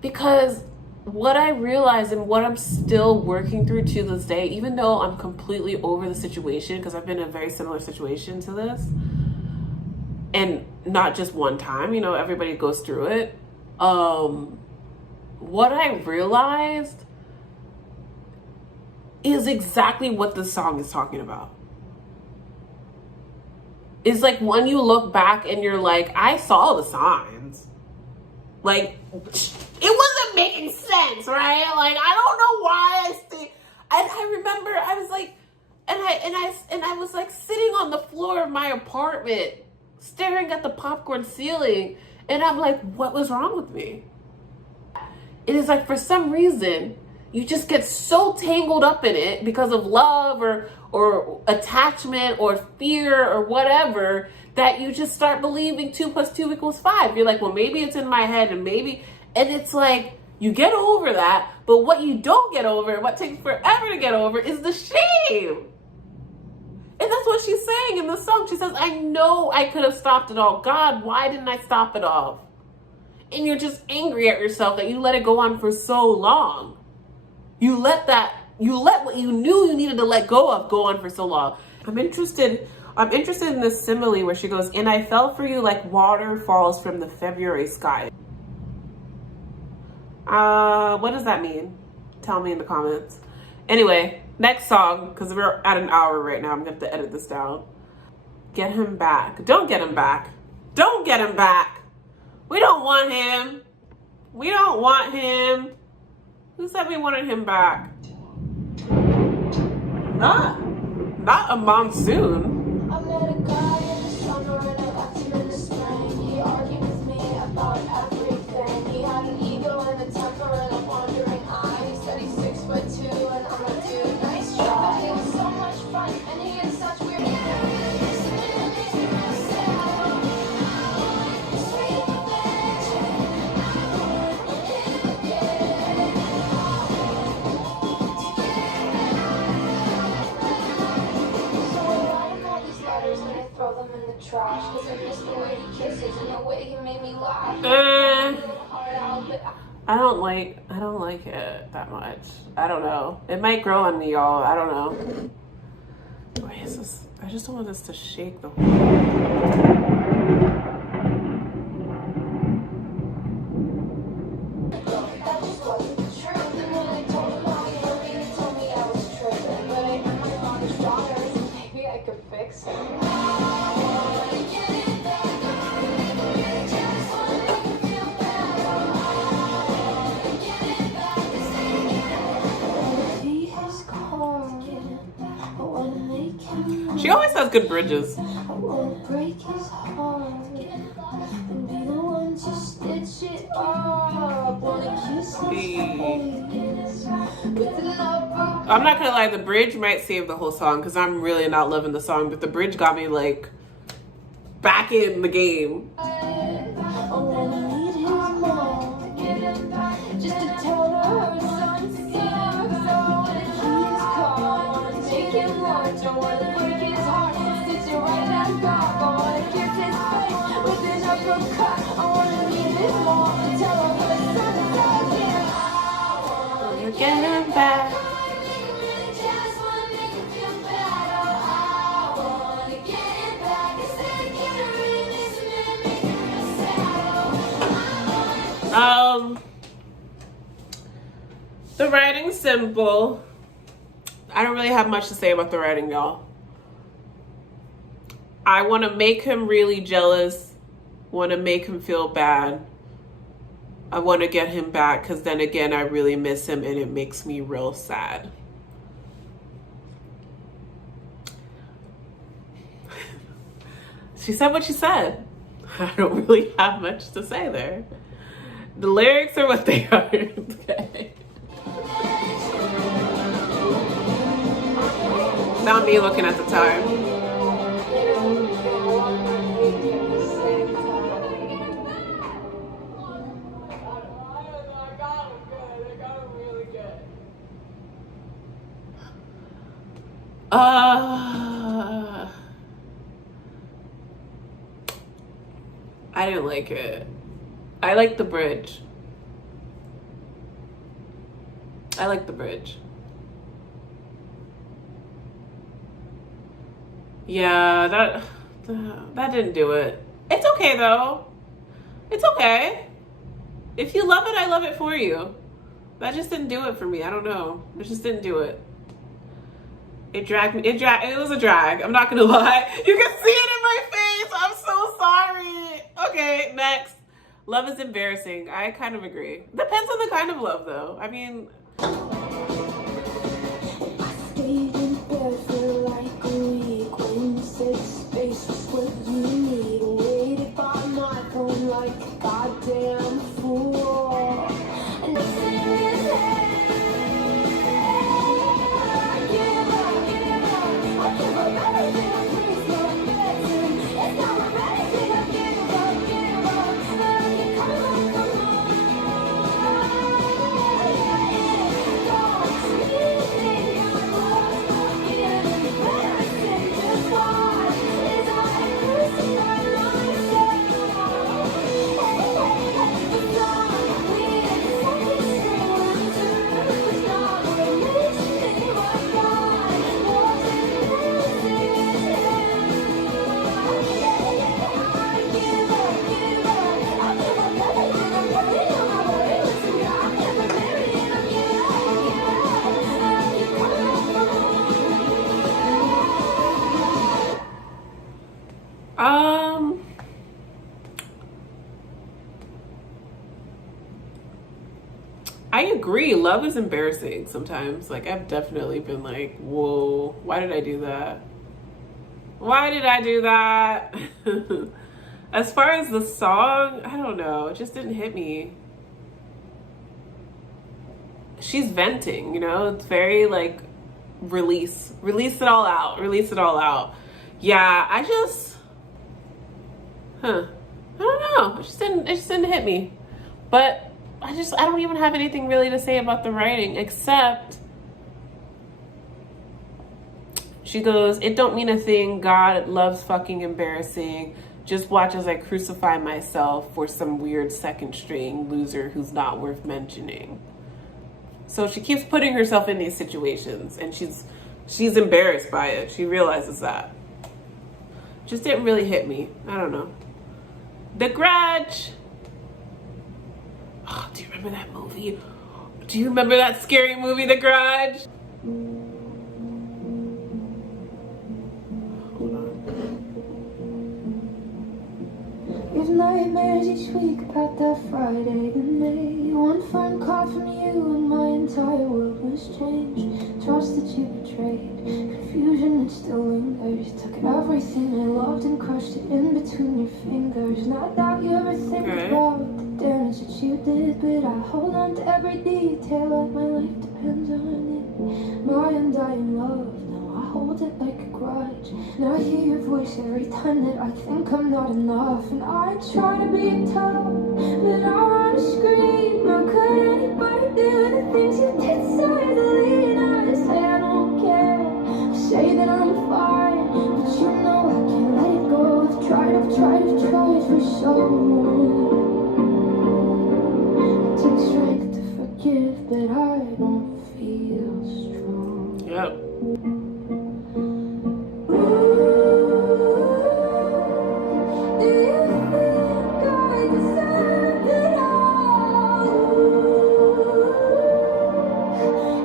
Because what I realized and what I'm still working through to this day, even though I'm completely over the situation, because I've been in a very similar situation to this, and not just one time, you know, everybody goes through it. What I realized is exactly what this song is talking about. It's like when you look back and you're like, I saw the signs. Like, it wasn't making sense, right? Like, I don't know why I stayed. And I remember I was like, and I was like sitting on the floor of my apartment, staring at the popcorn ceiling, and I'm like, what was wrong with me? It is like, for some reason, you just get so tangled up in it because of love or attachment or fear or whatever, that you just start believing 2 + 2 = 5. You're like, well, maybe it's in my head, and it's like, you get over that, but what you don't get over, what takes forever to get over, is the shame. And that's what she's saying in the song. She says, I know I could have stopped it all. God, why didn't I stop it all? And you're just angry at yourself that you let it go on for so long. You let what you knew you needed to let go of go on for so long. I'm interested in this simile where she goes, and I fell for you like water falls from the February sky. What does that mean? Tell me in the comments. Anyway, next song, because we're at an hour right now. I'm gonna have to edit this down. Get him back. Don't get him back. Don't get him back. We don't want him. We don't want him. Who said we wanted him back? Not a monsoon. I met a guy in the summer and I got him in the spring. He argued with me about everything. He had an ego and a temper and a wandering eye. He said he's 6'2" and I'm a dude. Nice try. It was so much fun and he had such weird. Trash, 'cause I miss the way he kisses and the way he made me laugh. I don't like it that much. I don't know. It might grow on me, y'all. I don't know. Wait, is this? I just don't want this to shake the whole. She always has good bridges. I won't break his heart and be the one to stitch it up. Wanna kiss his face with love. I'm not gonna lie, the bridge might save the whole song because I'm really not loving the song, but the bridge got me like back in the game. I wanna meet his mom just to tell her son sucks. I wanna keep his car, I wanna take him lunch, I wanna break his heart and stitch it right back up. I wanna kiss his face with an uppercut. I wanna meet his mom and tell her her son sucks. Yeah, I wanna Get him back. The writing's simple. I don't really have much to say about the writing, y'all. I want to make him really jealous, want to make him feel bad. I want to get him back because then again, I really miss him and it makes me real sad. She said what she said. I don't really have much to say there. The lyrics are what they are. Okay. Not me looking at the time. I didn't like it. I like the bridge. I like the bridge. Yeah, that didn't do it. It's okay though. It's okay. If you love it, I love it for you. That just didn't do it for me. I don't know. It just didn't do it. It dragged me. It was a drag. I'm not gonna lie. You can see it in my face. I'm so sorry. Okay, next. Love is embarrassing. I kind of agree. Depends on the kind of love though. I mean, I stayed in bed for like a week when you said space was what you need. Waited by my phone like a goddamn fool. And this thing is I give up, I give up everything. Please don't listen. It's not romantic. I give up, but I can come back for more. Don't think I'm lost, forgiven, embarrassing. Just watch. It's my person, my mindset. It's not weird, second string loser. It's not releasing my pride. What's embarrassing is him. I give up, I give up everything. I'm putting on my body. Listen, I'm never marrying again. I keep coming back for I agree. Love is embarrassing sometimes. Like, I've definitely been like, whoa, why did I do that? Why did I do that? As far as the song, I don't know. It just didn't hit me. She's venting, you know? It's very like, release it all out. Release it all out. Yeah, I don't know. It just didn't hit me. But I don't even have anything really to say about the writing, except she goes, "It don't mean a thing. God loves fucking embarrassing. Just watch as I crucify myself for some weird second string loser who's not worth mentioning." So she keeps putting herself in these situations, and she's embarrassed by it. She realizes that. Just didn't really hit me. I don't know. The Grudge. Oh, do you remember that movie? Do you remember that scary movie, The Grudge? Hold on. With nightmares each week about that Friday in May. One phone call from you and my entire world was changed. Trust that you betrayed, confusion that still lingers. Took everything I loved and crushed it in between your fingers. Not that you ever think about the damage that you did, but I hold on to every detail like my life depends on it. My undying love, now I hold it like a grudge. Now I hear your voice every time that I think I'm not enough. And I try to be tough, but I wanna scream. How could anybody do the things you did silently? And I say I don't care, I say that I'm fine, but you know I can't let it go. I've tried for so long. It takes strength to forgive, but I don't feel strong. Yep. Do you think I deserve it all?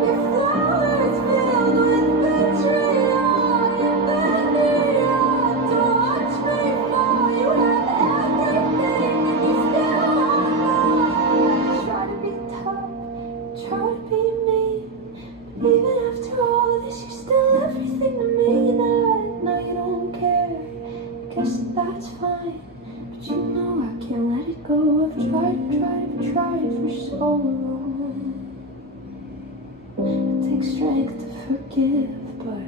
Your flowers filled with betrayal. You bend me up to watch me fall. You have everything and you still want more. Try to be tough, try to be mean, but even after all of this, you're still everything to me. And I know you don't care. Guess that's fine, but you know I can't let it go. I've tried for so long. It takes strength to forgive, but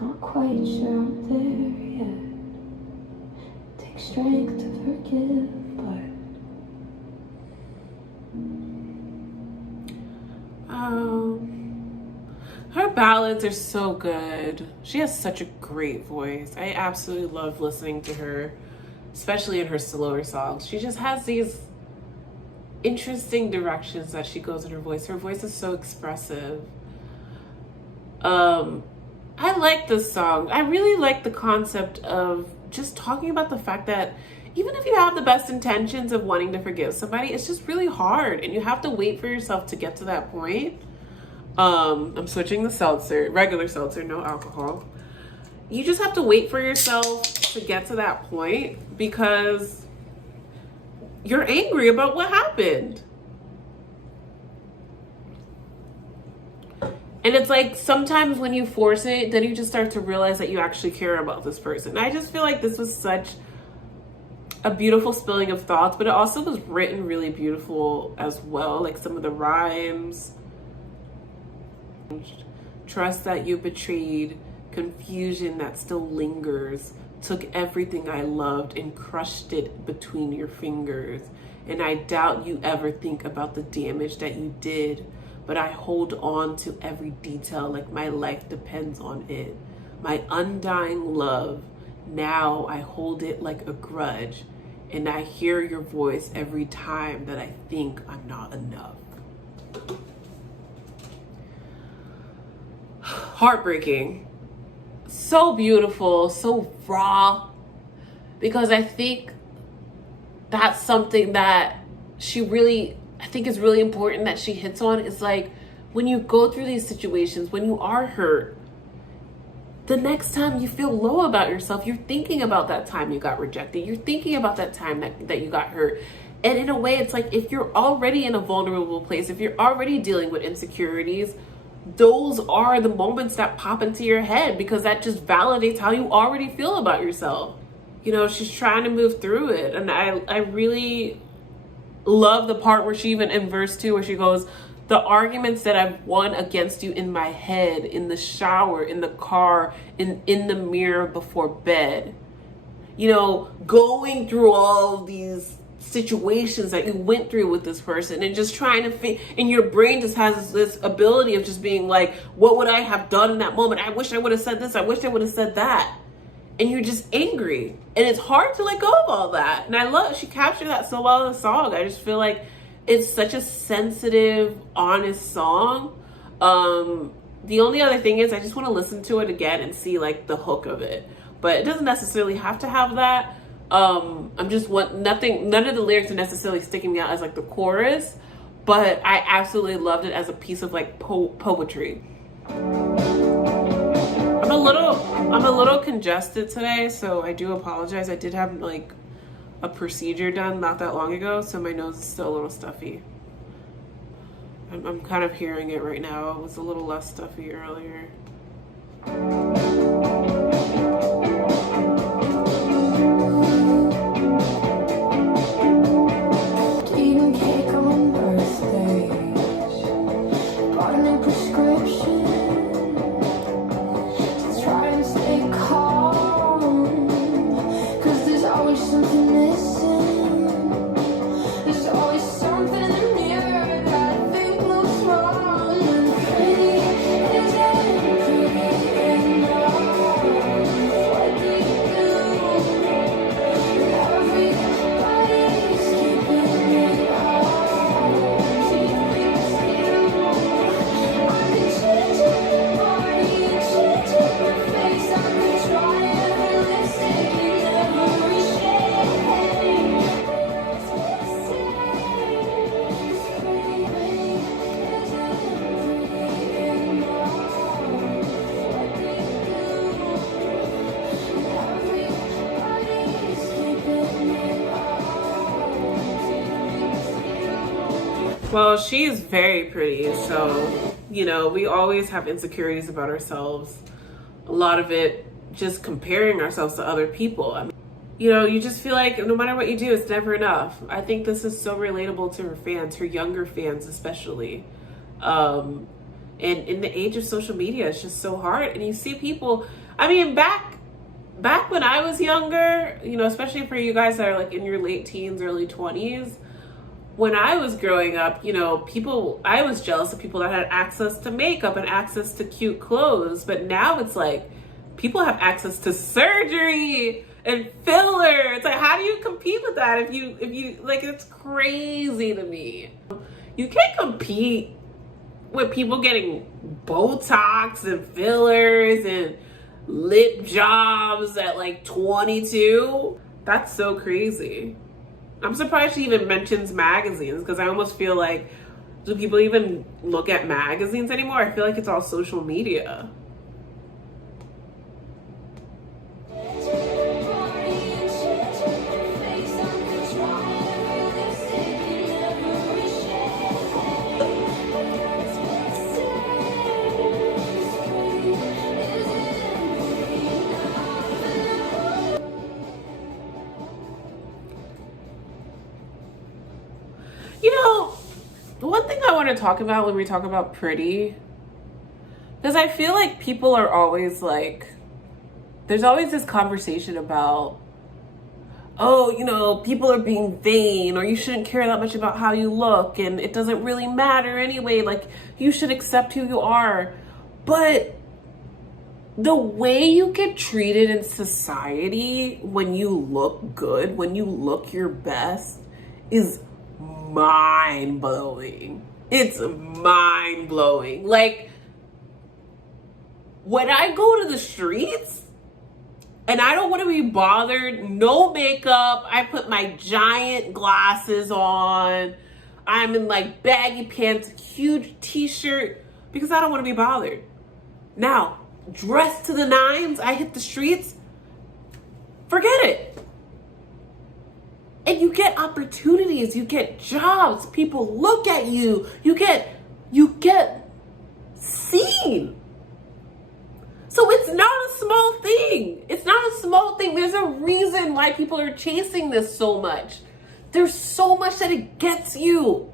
not quite sure I'm there yet. It takes strength to forgive, but Her ballads are so good. She has such a great voice. I absolutely love listening to her especially in her slower songs. She just has these interesting directions that she goes in her voice. Her voice is so expressive. I like this song. I really like the concept of just talking about the fact that even if you have the best intentions of wanting to forgive somebody, it's just really hard and you have to wait for yourself to get to that point. I'm switching the seltzer, regular seltzer, no alcohol. You just have to wait for yourself to get to that point because you're angry about what happened. And it's like sometimes when you force it, then you just start to realize that you actually care about this person. I just feel like this was such a beautiful spilling of thoughts, but it also was written really beautiful as well. Like some of the rhymes. Trust that you betrayed, confusion that still lingers, took everything I loved and crushed it between your fingers. And I doubt you ever think about the damage that you did, but I hold on to every detail like my life depends on it. My undying love, now I hold it like a grudge, and I hear your voice every time that I think I'm not enough. Heartbreaking. So beautiful, so raw, because I think that's something that I think is really important that she hits on. Is like when you go through these situations, when you are hurt, the next time you feel low about yourself, you're thinking about that time you got rejected. You're thinking about that time that you got hurt. And in a way, it's like if you're already in a vulnerable place, if you're already dealing with insecurities, those are the moments that pop into your head because that just validates how you already feel about yourself. You know, she's trying to move through it. And I really love the part where she even in verse 2 where she goes, the arguments that I've won against you in my head, in the shower, in the car, in the mirror before bed. You know, going through all these situations that you went through with this person and just trying to and your brain just has this ability of just being like, what would I have done in that moment? I wish I would have said this. I wish I would have said that. And you're just angry. And it's hard to let go of all that. And she captured that so well in the song. I just feel like it's such a sensitive, honest song. The only other thing is I just want to listen to it again and see like the hook of it. But it doesn't necessarily have to have that. None of the lyrics are necessarily sticking me out as like the chorus, but I absolutely loved it as a piece of like poetry. I'm a little congested today, so I do apologize. I did have like a procedure done not that long ago, so my nose is still a little stuffy. I'm kind of hearing it right now. It was a little less stuffy earlier. Well, she is very pretty, so, you know, we always have insecurities about ourselves. A lot of it just comparing ourselves to other people. I mean, you know, you just feel like no matter what you do, it's never enough. I think this is so relatable to her fans, her younger fans especially. And in the age of social media, it's just so hard. And you see people, I mean, back when I was younger, you know, especially for you guys that are like in your late teens, early 20s, when I was growing up, you know, I was jealous of people that had access to makeup and access to cute clothes. But now it's like people have access to surgery and filler. It's like, how do you compete with that if you like, it's crazy to me. You can't compete with people getting Botox and fillers and lip jobs at like 22. That's so crazy. I'm surprised she even mentions magazines, because I almost feel like, do people even look at magazines anymore? I feel like it's all social media. You know, one thing I want to talk about when we talk about pretty, because I feel like people are always like, there's always this conversation about, oh, you know, people are being vain, or you shouldn't care that much about how you look, and it doesn't really matter anyway, like, you should accept who you are. But the way you get treated in society when you look good, when you look your best, is mind-blowing. It's mind-blowing. Like, when I go to the streets and I don't want to be bothered, no makeup, I put my giant glasses on, I'm in like baggy pants, huge t-shirt, because I don't want to be bothered. Now, dressed to the nines, I hit the streets, forget it. And you get opportunities, you get jobs, people look at you, you get seen. So it's not a small thing. It's not a small thing. There's a reason why people are chasing this so much. There's so much that it gets you.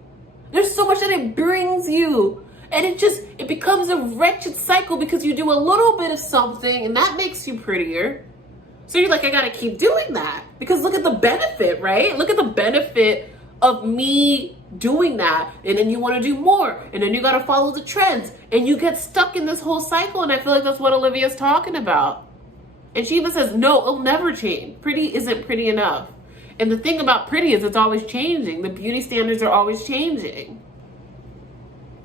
There's so much that it brings you. And it becomes a wretched cycle, because you do a little bit of something and that makes you prettier. So you're like, I gotta keep doing that, because look at the benefit, right? Look at the benefit of me doing that. And then you want to do more, and then you gotta follow the trends, and you get stuck in this whole cycle. And I feel like that's what Olivia's talking about. And she even says, no, it'll never change. Pretty isn't pretty enough. And the thing about pretty is it's always changing. The beauty standards are always changing.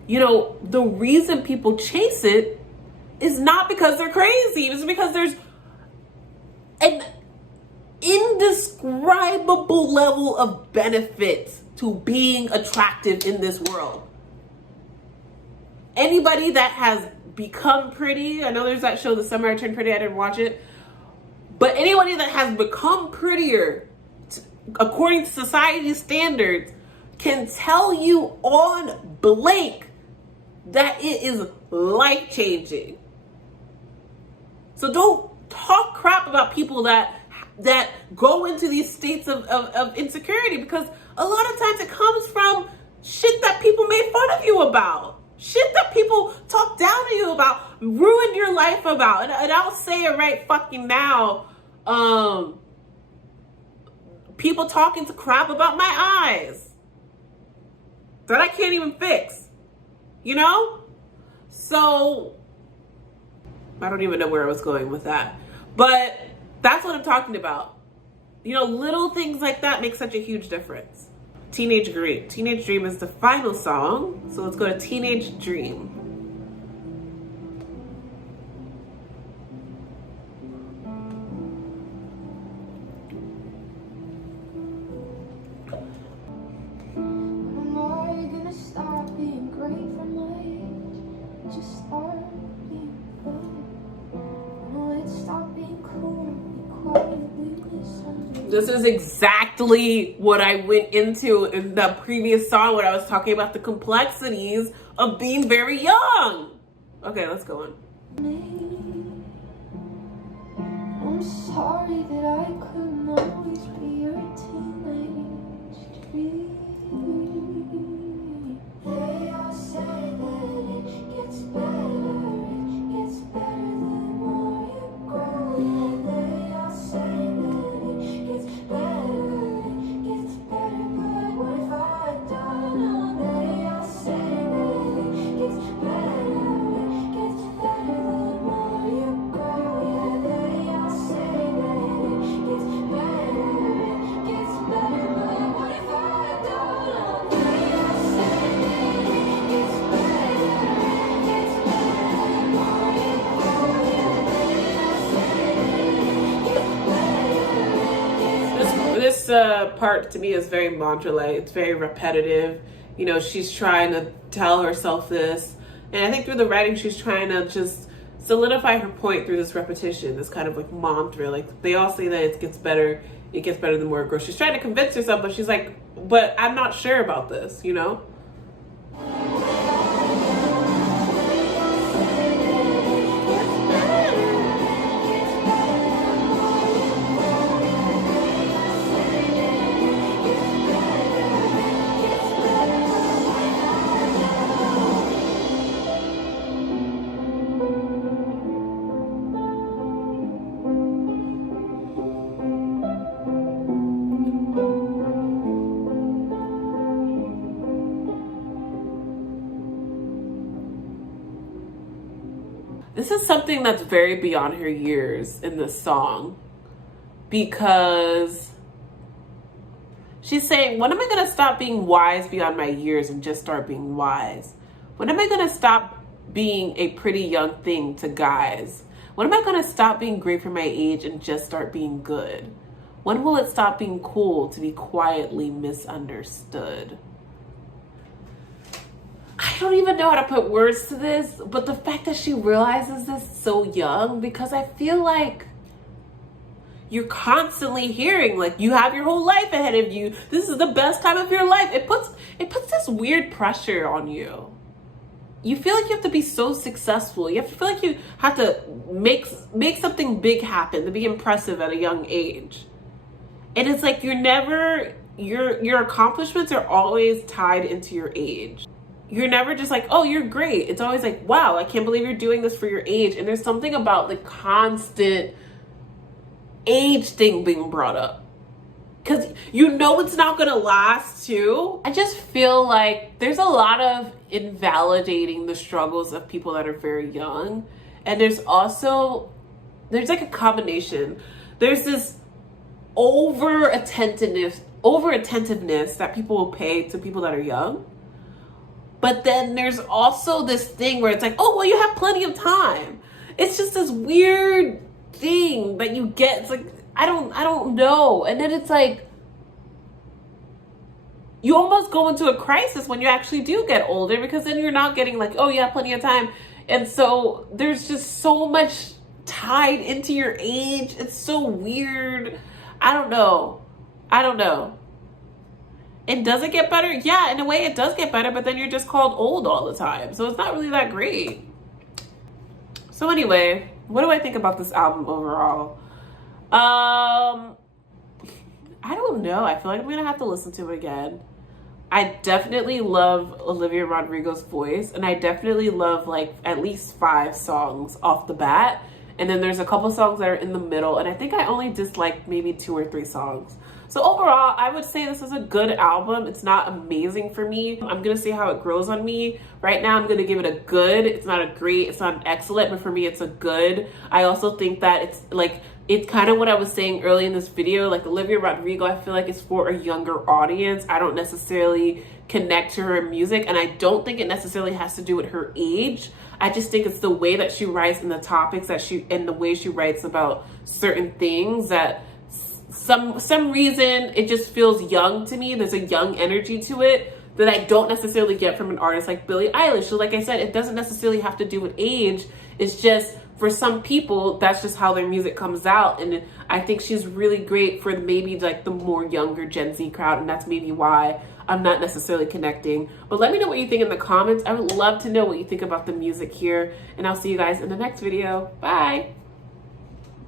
You know, the reason people chase it is not because they're crazy. It's because there's an indescribable level of benefits to being attractive in this world. Anybody that has become pretty, I know there's that show, The Summer I Turned Pretty, I didn't watch it, but anybody that has become prettier according to society's standards can tell you on blank that it is life-changing. So don't talk crap about people that go into these states of insecurity, because a lot of times it comes from shit that people made fun of you about, shit that people talk down to you about, ruined your life about. And I'll say it right fucking now. People talking to crap about my eyes that I can't even fix, you know? So I don't even know where I was going with that, but that's what I'm talking about. You know, little things like that make such a huge difference. Teenage Dream. Teenage Dream is the final song, so let's go to Teenage Dream. Am I gonna stop being great for my age? Just start being good. Oh, let's stop being cool, be quietly misunderstood. This is exactly what I went into in the previous song when I was talking about the complexities of being very young. Okay, let's go on. I'm sorry that I couldn't always be your teenage dream. They all say that it gets better the more you grow. Yeah, they all say that it gets better, but what if I don't know? They all say that it gets better the more you grow. Yeah, they all say that it gets part to me is very mantra-like. It's very repetitive. You know, she's trying to tell herself this. And I think through the writing, she's trying to just solidify her point through this repetition, this kind of like mantra. Like they all say that it gets better the more it grows. She's trying to convince herself, but she's like, but I'm not sure about this, you know? This is something that's very beyond her years in this song, because she's saying, when am I going to stop being wise beyond my years and just start being wise? When am I going to stop being a pretty young thing to guys? When am I going to stop being great for my age and just start being good? When will it stop being cool to be quietly misunderstood? I don't even know how to put words to this, but the fact that she realizes this so young, because I feel like you're constantly hearing, like, you have your whole life ahead of you. This is the best time of your life. It puts this weird pressure on you. You feel like you have to be so successful. You have to feel like you have to make something big happen to be impressive at a young age. And it's like your accomplishments are always tied into your age. You're never just like, oh, you're great. It's always like, wow, I can't believe you're doing this for your age. And there's something about the constant age thing being brought up, because you know it's not going to last too. I just feel like there's a lot of invalidating the struggles of people that are very young. And there's like a combination. There's this over attentiveness that people will pay to people that are young. But then there's also this thing where it's like, oh, well, you have plenty of time. It's just this weird thing that you get. It's like, I don't know. And then it's like, you almost go into a crisis when you actually do get older, because then you're not getting like, oh, you have plenty of time. And so there's just so much tied into your age. It's so weird. I don't know. And does it get better? Yeah, in a way it does get better, but then you're just called old all the time. So it's not really that great. So anyway, what do I think about this album overall? I don't know. I feel like I'm gonna have to listen to it again. I definitely love Olivia Rodrigo's voice, and I definitely love like at least 5 songs off the bat. And then there's a couple songs that are in the middle, and I think I only disliked maybe 2 or 3 songs. So overall, I would say this is a good album. It's not amazing for me. I'm gonna see how it grows on me. Right now, I'm gonna give it a good. It's not a great, it's not an excellent, but for me, it's a good. I also think that it's kind of what I was saying early in this video, like Olivia Rodrigo, I feel like it's for a younger audience. I don't necessarily connect to her music, and I don't think it necessarily has to do with her age. I just think it's the way that she writes and the topics and the way she writes about certain things that some reason it just feels young to me. There's a young energy to it that I don't necessarily get from an artist like Billie Eilish. So like I said, it doesn't necessarily have to do with age. It's just for some people, that's just how their music comes out. And I think she's really great for maybe like the more younger Gen Z crowd. And that's maybe why I'm not necessarily connecting. But let me know what you think in the comments. I would love to know what you think about the music here. And I'll see you guys in the next video. Bye.